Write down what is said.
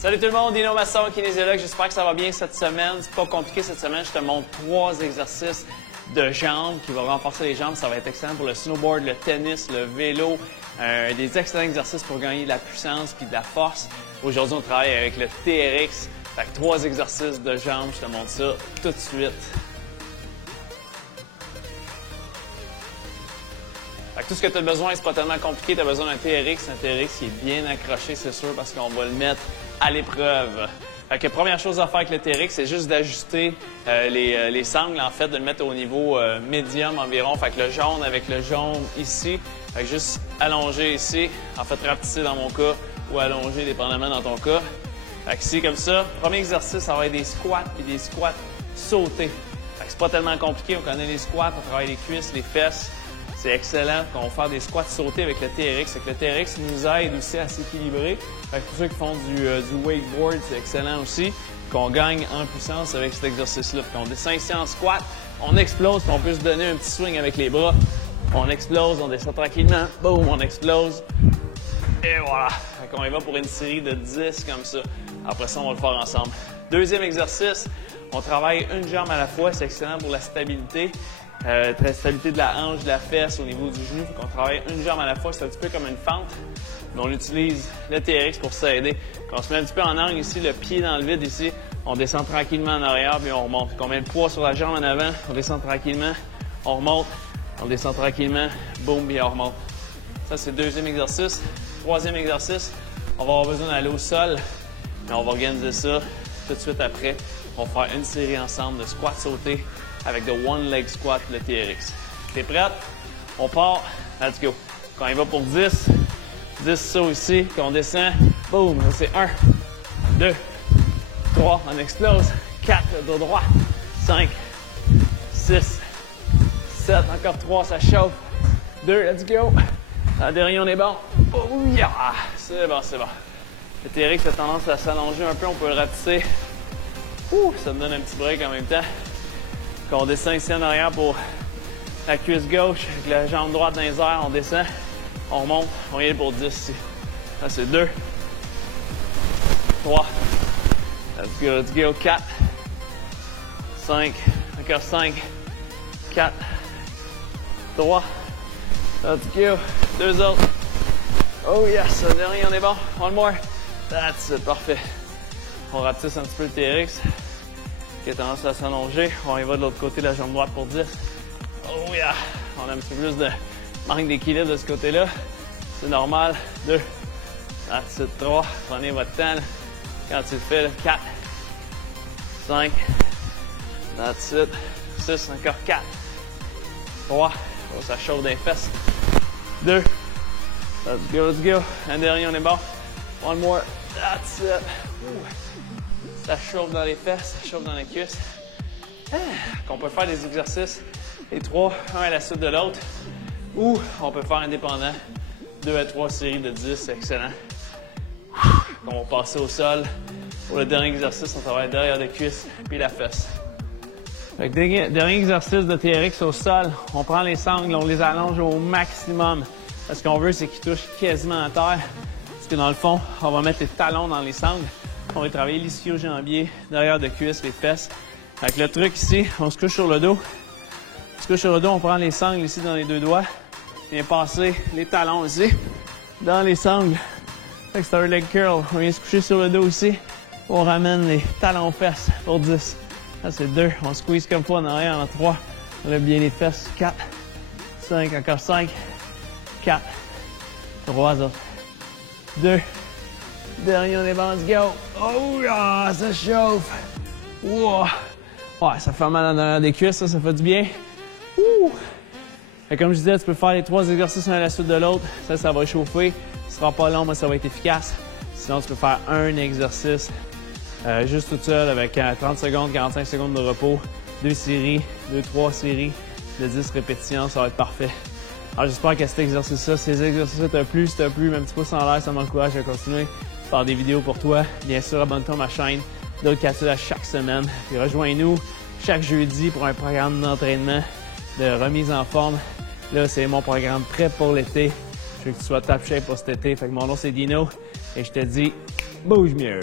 Salut tout le monde, Dino Masson, kinésiologue. J'espère que ça va bien cette semaine. C'est pas compliqué cette semaine. Je te montre 3 exercices de jambes qui vont renforcer les jambes. Ça va être excellent pour le snowboard, le tennis, le vélo. Des excellents exercices pour gagner de la puissance puis de la force. Aujourd'hui, on travaille avec le TRX. Fait que 3 exercices de jambes. Je te montre ça tout de suite. Fait que tout ce que tu as besoin, c'est pas tellement compliqué. Tu as besoin d'un TRX. Un TRX qui est bien accroché, c'est sûr, parce qu'on va le mettre à l'épreuve. Fait que première chose à faire avec le TRX, c'est juste d'ajuster les sangles, en fait, de le mettre au niveau médium environ. Fait que le jaune avec le jaune ici. Fait que juste allonger ici. En fait, rapetisser dans mon cas ou allonger dépendamment dans ton cas. Fait que ici, comme ça. Premier exercice, ça va être des squats et des squats sautés. Fait que c'est pas tellement compliqué. On connaît les squats, on travaille les cuisses, les fesses. C'est excellent qu'on va faire des squats sautés avec le TRX. Fait que le TRX nous aide aussi à s'équilibrer. Fait que pour ceux qui font du wakeboard, c'est excellent aussi. Qu'on gagne en puissance avec cet exercice-là. Fait qu'on descend ici en squat, on explose, puis on peut se donner un petit swing avec les bras. On explose, on descend tranquillement, boum, on explose. Et voilà. Fait qu'on y va pour une série de 10 comme ça. Après ça, on va le faire ensemble. Deuxième exercice, on travaille une jambe à la fois. C'est excellent pour la stabilité. Très stabilité de la hanche, de la fesse au niveau du genou. Fait qu'on travaille une jambe à la fois. C'est un petit peu comme une fente. Mais on utilise le TRX pour s'aider. Quand on se met un petit peu en angle ici, le pied dans le vide ici, on descend tranquillement en arrière puis on remonte. Quand on met le poids sur la jambe en avant, on descend tranquillement, on remonte, on descend tranquillement, boum, puis on remonte. Ça, c'est le deuxième exercice. Troisième exercice, on va avoir besoin d'aller au sol. Mais on va organiser ça tout de suite après. On va faire une série ensemble de squats sautés avec de one leg squat, le TRX. T'es prête? On part. Let's go. Quand il va pour 10 sauts ici, quand on descend, boum, c'est 1, 2, 3, on explose, 4, le dos droit, 5, 6, 7, encore 3, ça chauffe, 2, let's go. La dernière, on est bon. Oh yeah! C'est bon, c'est bon. Le TRX a tendance à s'allonger un peu, on peut le rapetisser. Ça me donne un petit break en même temps. Quand on descend ici en arrière pour la cuisse gauche, avec la jambe droite dans les airs, on descend, on remonte, on y est pour 10 ici. Ça, c'est 2, 3, let's go, 4, 5, encore 5, 4, 3, let's go, 2 autres. Oh yes, le dernier, on est bon, one more. That's it, parfait. On rapetisse un petit peu le TRX qui a tendance à s'allonger. On y va de l'autre côté de la jambe droite pour 10. Oh yeah! On a un petit peu plus de manque d'équilibre de ce côté-là. C'est normal. 2. That's it. 3. Prenez votre temps. Là. Quand tu le fais, là. 4. 5. That's it. 6. Encore 4. 3. Oh, ça chauffe dans les fesses. 2. Let's go. Un dernier, on est bon. One more. That's it. Ça chauffe dans les fesses, ça chauffe dans les cuisses. On peut faire des exercices, les 3, un à la suite de l'autre, ou on peut faire indépendant, 2 à 3 séries de 10, c'est excellent. On va passer au sol. Pour le dernier exercice, on travaille derrière les cuisses puis la fesse. Fait que dernier exercice de TRX au sol, on prend les sangles, on les allonge au maximum. Ce qu'on veut, c'est qu'ils touchent quasiment à terre. Parce que dans le fond, on va mettre les talons dans les sangles. On va travailler l'ischio-jambier, derrière de cuisse, les fesses. Avec le truc ici, on se couche sur le dos. On se couche sur le dos, on prend les sangles ici dans les 2 doigts. On vient passer les talons ici, dans les sangles. Fait que c'est un leg curl. On vient se coucher sur le dos ici. On ramène les talons fesses pour 10. Ça, c'est 2. On squeeze comme fois en arrière en 3. On lève bien les fesses. 4, 5, encore 5, 4, 3 autres. 2. Dernier, on est bon, let's go. Oh, ah, ça chauffe. Wow. Ouais, ça fait mal en arrière des cuisses, ça fait du bien. Ouh. Et comme je disais, tu peux faire les 3 exercices un à la suite de l'autre. Ça va chauffer. Ce sera pas long, mais ça va être efficace. Sinon, tu peux faire un exercice juste tout seul avec 30 secondes, 45 secondes de repos. 2 séries, 2-3 séries de 10 répétitions, ça va être parfait. Alors, j'espère que cet exercice-là, ces exercices-là t'ont plu. Si t'as plu, même un petit pouce en l'air, ça m'encourage à continuer. Faire des vidéos pour toi. Bien sûr, abonne-toi à ma chaîne. D'autres capsules à chaque semaine. Puis rejoins-nous chaque jeudi pour un programme d'entraînement, de remise en forme. Là, c'est mon programme prêt pour l'été. Je veux que tu sois top shape pour cet été. Fait que mon nom, c'est Dino. Et je te dis bouge mieux.